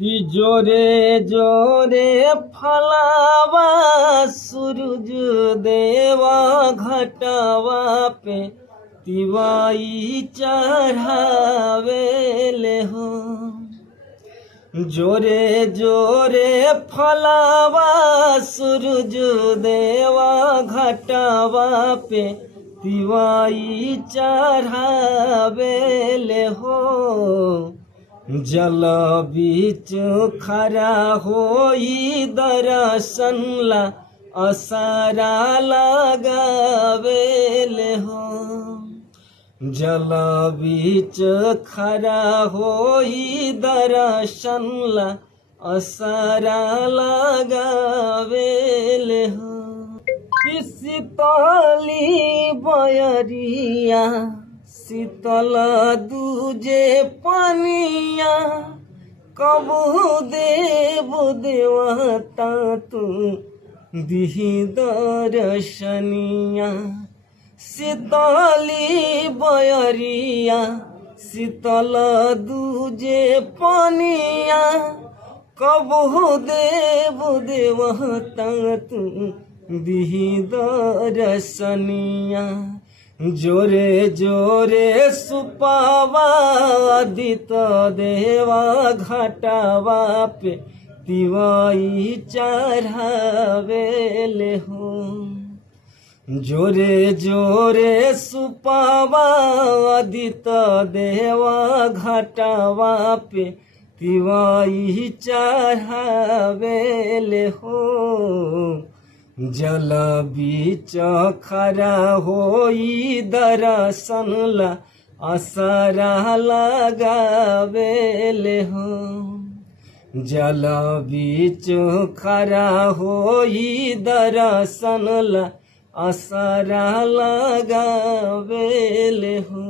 कि जोरे जोरे फलावा सूरज देवा घटावा पे तिवाई चढ़ावेले हो। जोरे जोरे फलावा सूरज देवा घटावा पे तिवाई चढ़ावेले हो। जल बीच खरा होई दर्शन ला असरा लगावेले हो। जल बीच खरा होई दर्शन ला असरा लगावेले हो। शीतली बयरिया शीतल दूजे पनिया कबू देव देवता तू दिही दर्शनिया। शीतली बयरिया शीतल दूजे पनिया कबू देव देवता तू दिही दर्शनिया। जोरे जोरे सुपावा आदित देवा घटावा पे तिवाई चढ़ावेले हो। जोरे जोरे सुपावा आदित देवा घटावा पे तिवाई चढ़ावेले हो। जल बीच खरा होई दर्शन ला असरा लगावेले हो। जल बीच खरा होई दर्शन ला असरा लगावेले हो।